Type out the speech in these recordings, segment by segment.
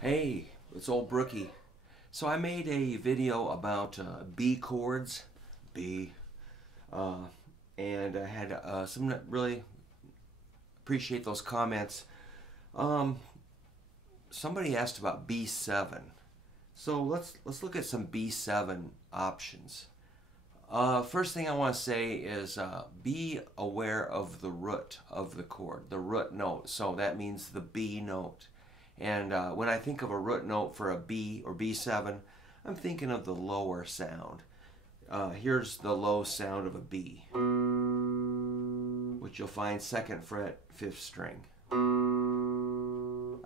Hey, it's old Brookie. So I made a video about B chords, B, and I had some that really appreciate those comments. Um, Somebody asked about B7, so let's look at some B7 options. First thing I want to say is be aware of the root of the chord, the root note. So that means the B note. And when I think of a root note for a B or B7, I'm thinking of the lower sound. Here's the low sound of a B, which you'll find 2nd fret, 5th string.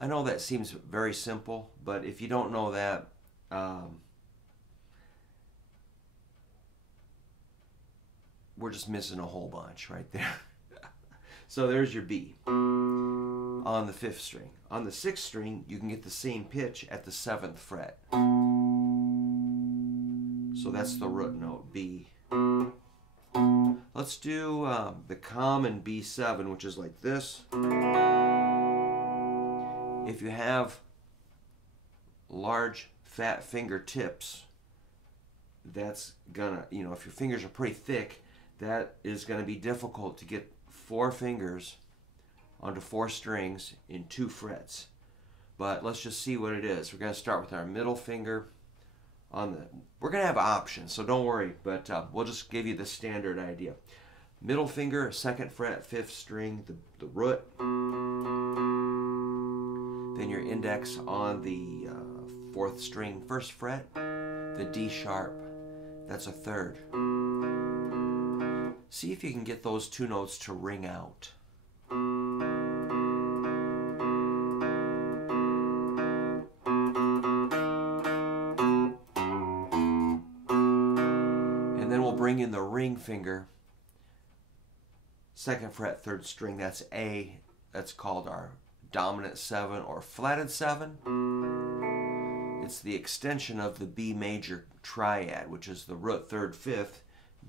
I know that seems very simple, but if you don't know that, we're just missing a whole bunch right there. So there's your B on the 5th string. On the 6th string, you can get the same pitch at the 7th fret. So that's the root note, B. Let's do the common B7, which is like this. If you have large, fat fingertips, that's gonna, if your fingers are pretty thick, that is gonna be difficult to get 4 fingers onto 4 strings in 2 frets. But let's just see what it is. We're going to start with our middle finger on the... We're going to have options, so don't worry, but we'll just give you the standard idea. Middle finger, 2nd fret, 5th string, the root. Then your index on the 4th string, 1st fret, the D sharp, that's a 3rd. See if you can get those 2 notes to ring out. And then we'll bring in the ring finger, 2nd fret, 3rd string, that's A. That's called our dominant 7 or flatted 7. It's the extension of the B major triad, which is the root 3rd, 5th,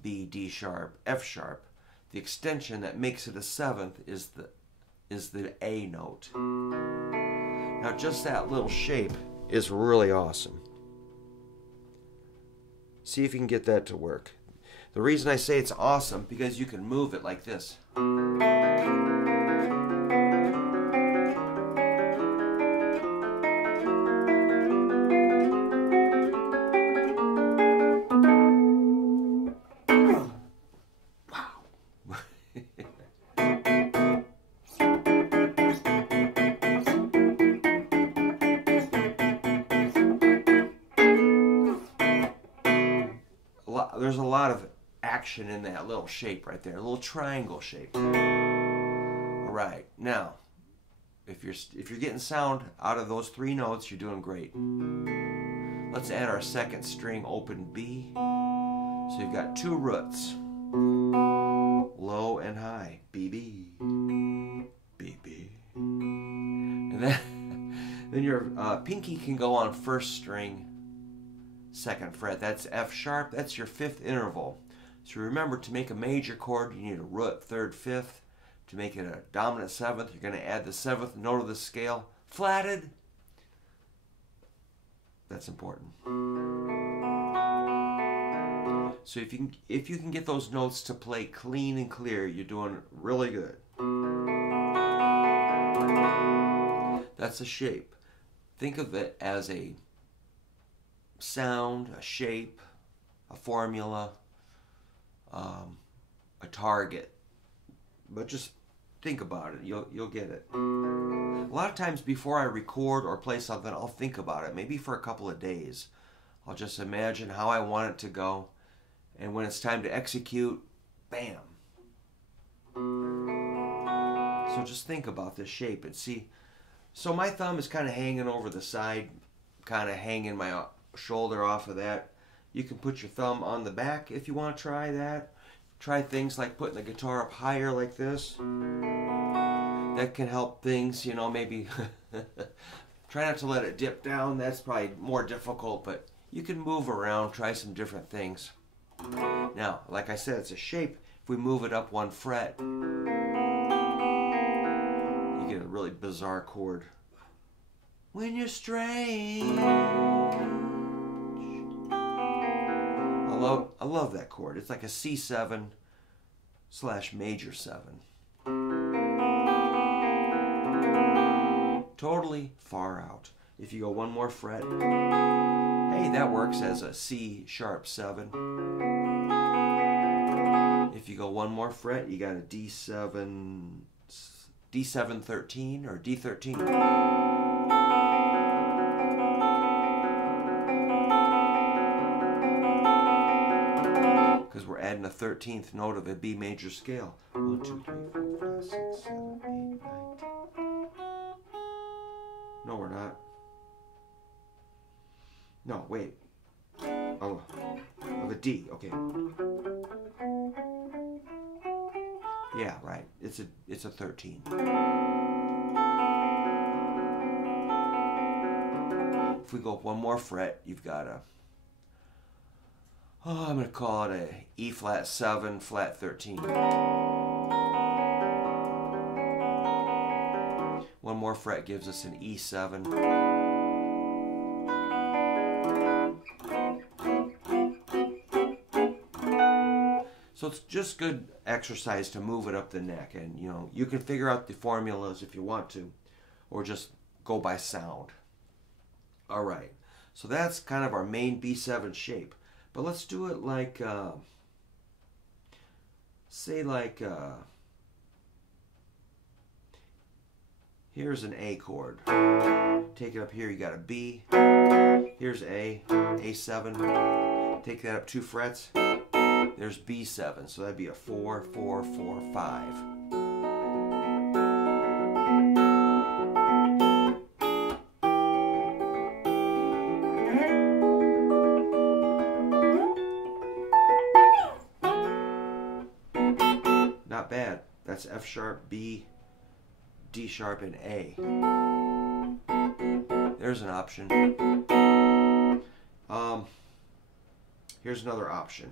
B, D sharp, F sharp. The extension that makes it a 7th is the A note. Now just that little shape is really awesome. See if you can get that to work. The reason I say it's awesome because you can move it like this. There's a lot of action in that little shape right there, a little triangle shape. All right, now, if you're getting sound out of those 3 notes, you're doing great. Let's add our 2nd string open B. So you've got 2 roots, low and high, B, B, B, B. And then your pinky can go on 1st string, 2nd fret. That's F sharp. That's your 5th interval. So remember, to make a major chord, you need a root 3rd, 5th. To make it a dominant 7th, you're going to add the 7th note of the scale, flatted. That's important. So if you can get those notes to play clean and clear, you're doing really good. That's a shape. Think of it as a sound, a shape, a formula, a target. But just think about it. You'll get it. A lot of times before I record or play something, I'll think about it. Maybe for a couple of days. I'll just imagine how I want it to go. And when it's time to execute, bam. So just think about this shape and see. So my thumb is kind of hanging over the side, kind of hanging my shoulder off of that. You can put your thumb on the back if you want to try that. Try things like putting the guitar up higher like this. That can help things, maybe try not to let it dip down. That's probably more difficult, but you can move around, try some different things. Now, like I said, it's a shape. If we move it up 1 fret, you get a really bizarre chord. when you're strange. I love that chord. It's like a C7 / major 7. Totally far out. If you go one more fret, hey, that works as a C sharp 7. If you go one more fret, you got a D7 13 or D13. Because we're adding a 13th note of a B major scale. 1, 2, 3, 4, 5, 6, 7, 8, 9, 10. No, we're not. No, wait. Oh, of a D. Okay. Yeah, right. It's a 13. If we go up one more fret, you've got a, I'm going to call it a E flat 7 flat 13. One more fret gives us an E7. So it's just good exercise to move it up the neck, and you know, you can figure out the formulas if you want to, or just go by sound. All right, so that's kind of our main B7 shape, but let's do it like, say like, here's an A chord. Take it up here, you got a B. Here's A, A7. Take that up 2 frets. There's B7, so that'd be a 4, 4, 4, 5. Not bad. That's F sharp, B, D sharp, and A. There's an option. Here's another option.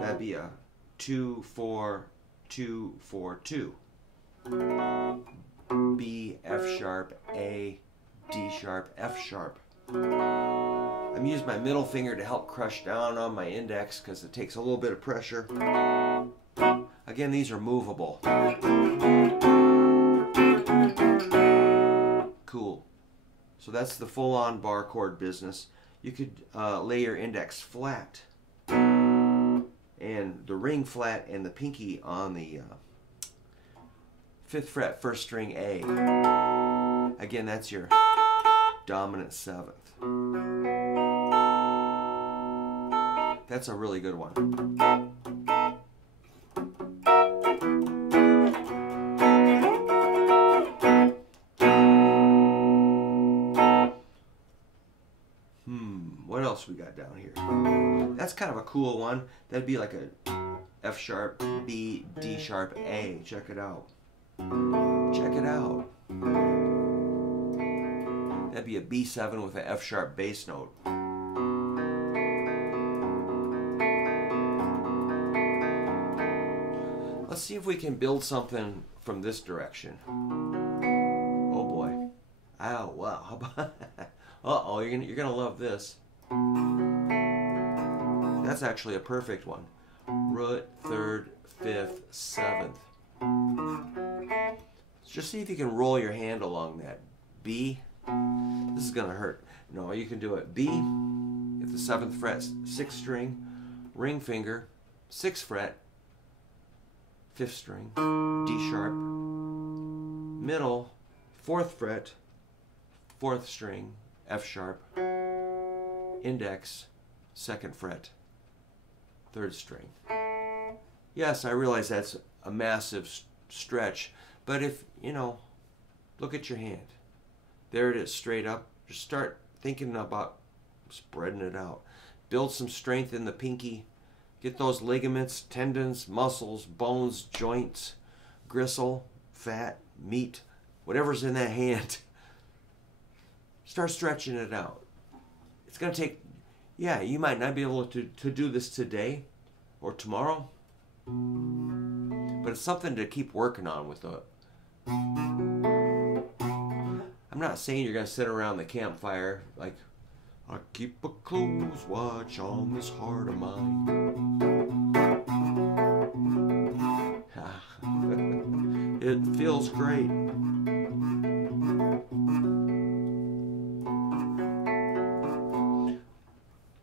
That'd be a 2, 4, 2, 4, 2. B, F sharp, A, D sharp, F sharp. I'm using my middle finger to help crush down on my index because it takes a little bit of pressure. Again, these are movable. Cool. So that's the full-on bar chord business. You could lay your index flat and the ring flat and the pinky on the 5th fret, 1st string A. Again, that's your dominant 7th. That's a really good one. What else we got down here? That's kind of a cool one. That'd be like a F sharp, B, D sharp, A. Check it out. Check it out. That'd be a B7 with an F sharp bass note. Let's see if we can build something from this direction. Oh boy. Oh wow. How about uh-oh, you're gonna love this. That's actually a perfect one. Root, 3rd, 5th, 7th. Just see if you can roll your hand along that. B. This is gonna hurt. No, you can do it. B, if the 7th fret, 6th string, ring finger, 6th fret, 5th string, D sharp, middle, 4th fret, 4th string, F sharp, index, 2nd fret, 3rd string. Yes, I realize that's a massive stretch, but if, you know, look at your hand. There it is, straight up. Just start thinking about spreading it out. Build some strength in the pinky. Get those ligaments, tendons, muscles, bones, joints, gristle, fat, meat, whatever's in that hand. Start stretching it out. It's going to take, yeah, you might not be able to do this today or tomorrow, but it's something to keep working on with the not saying you're going to sit around the campfire like, I keep a close watch on this heart of mine. It feels great.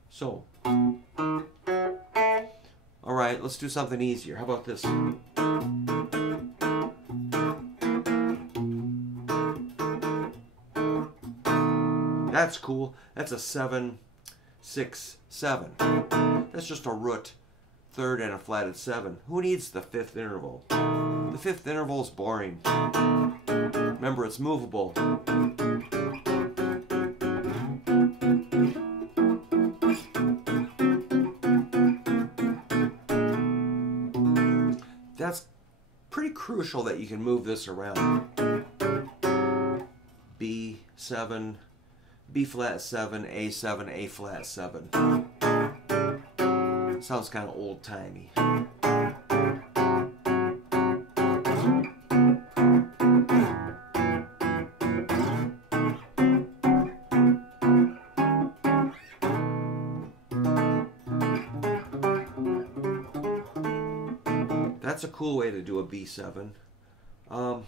So, all right, let's do something easier. How about this? That's cool. That's a 7, 6, 7. That's just a root third and a flatted 7. Who needs the fifth interval? The fifth interval is boring. Remember, it's movable. That's pretty crucial that you can move this around. B7, B flat 7, A7, A flat 7. Sounds kind of old-timey. That's a cool way to do a B7. Let's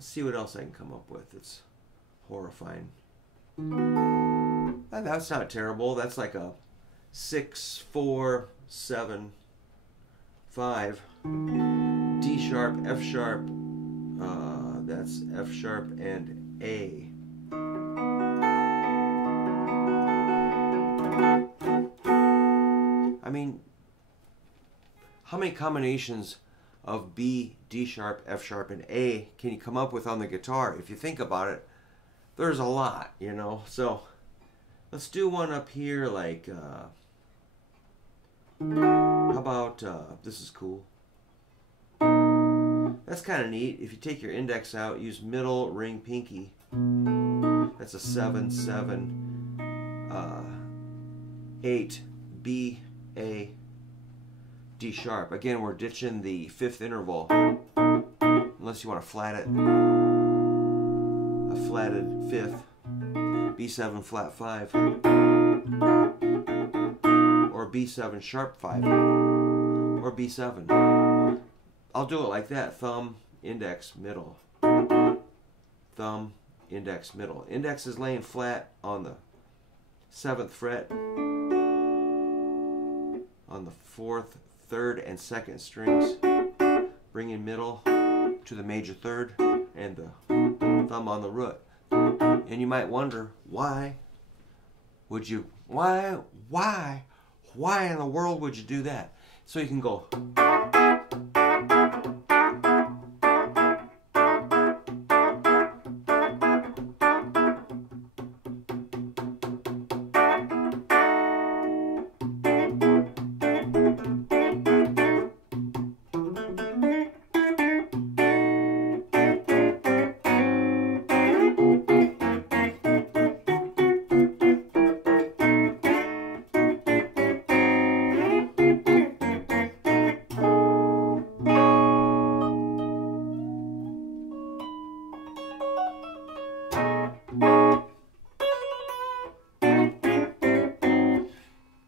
see what else I can come up with. It's horrifying. That's not terrible. That's like a 6, 4, 7, 5. D sharp, F sharp. That's F sharp and A. I mean, how many combinations of B, D sharp, F sharp, and A can you come up with on the guitar? If you think about it, there's a lot, you know. So let's do one up here like, how about, this is cool. That's kind of neat. If you take your index out, use middle, ring, pinky. That's a 7, 7, 8, B, A, D sharp. Again, we're ditching the fifth interval, unless you want to flat it. A flatted fifth, B7 flat 5, or B7 sharp 5, or B7. I'll do it like that: thumb, index, middle. Thumb, index, middle. Index is laying flat on the 7th fret, on the 4th, 3rd, and 2nd strings. Bringing middle to the major 3rd, and the thumb on the root. And you might wonder, why in the world would you do that? So you can go.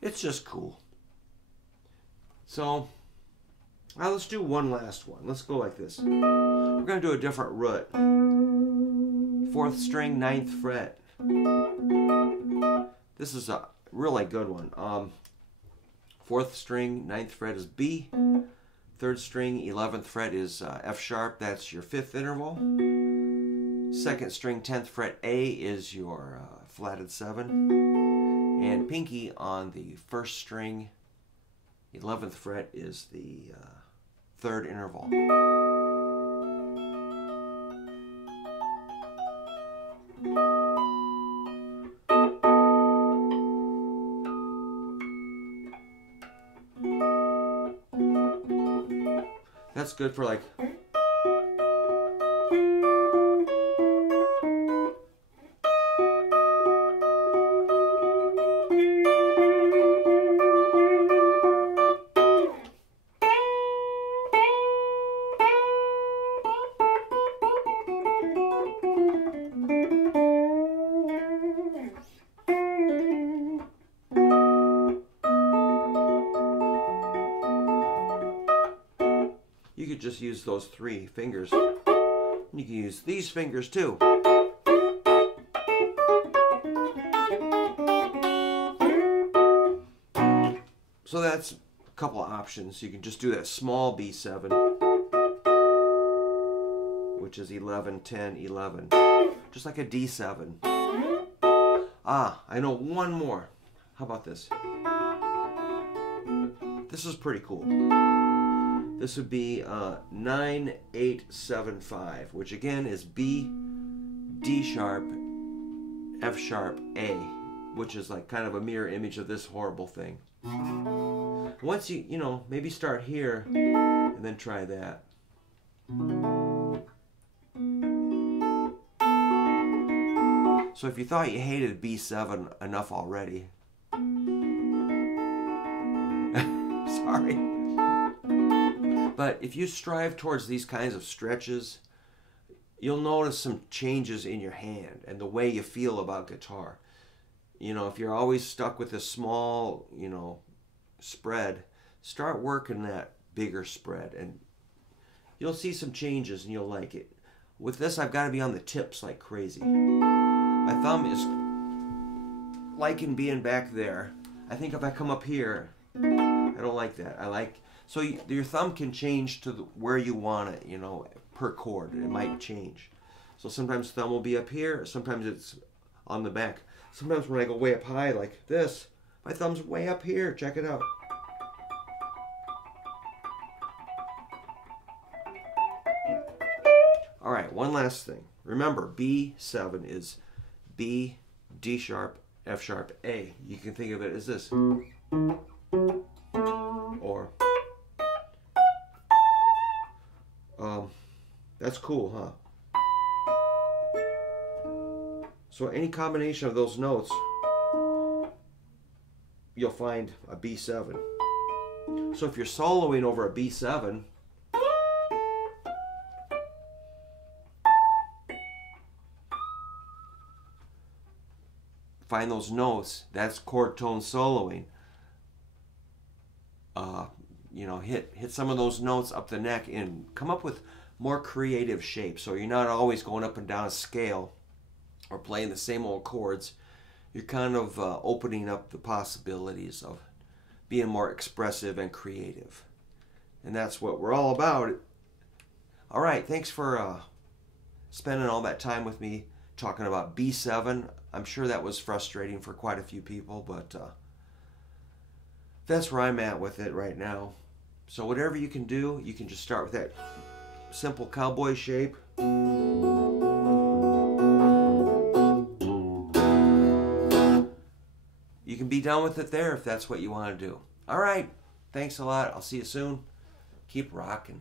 It's just cool. So, now let's do one last one. Let's go like this. We're going to do a different root. 4th string, 9th fret. This is a really good one. 4th string, 9th fret is B. 3rd string, 11th fret is F sharp. That's your 5th interval. 2nd string, 10th fret A is your flatted 7. And pinky on the 1st string, 11th fret is the 3rd interval. That's good for like... just use those 3 fingers. You can use these fingers too. So that's a couple of options. You can just do that small B7, which is 11, 10, 11. Just like a D7. Ah, I know one more. How about this? This is pretty cool. This would be 9, 8, 7, 5, which again is B, D sharp, F sharp, A, which is like kind of a mirror image of this horrible thing. Once you know, maybe start here and then try that. So if you thought you hated B7 enough already, sorry. But if you strive towards these kinds of stretches, you'll notice some changes in your hand and the way you feel about guitar. You know, if you're always stuck with a small, you know, spread, start working that bigger spread and you'll see some changes and you'll like it. With this, I've got to be on the tips like crazy. My thumb is liking being back there. I think if I come up here, I don't like that. I like, so your thumb can change to where you want it, you know, per chord. It might change. So sometimes thumb will be up here, sometimes it's on the back. Sometimes when I go way up high like this, my thumb's way up here. Check it out. All right, one last thing. Remember, B7 is B, D sharp, F sharp, A. You can think of it as this. Or, that's cool, huh? So any combination of those notes, you'll find a B7. So if you're soloing over a B7, find those notes. That's chord tone soloing. You know, hit some of those notes up the neck and come up with more creative shapes. So you're not always going up and down a scale or playing the same old chords. You're kind of opening up the possibilities of being more expressive and creative. And that's what we're all about. All right, thanks for spending all that time with me talking about B7. I'm sure that was frustrating for quite a few people, but that's where I'm at with it right now. So whatever you can do, you can just start with that simple cowboy shape. You can be done with it there if that's what you want to do. All right, thanks a lot. I'll see you soon. Keep rocking.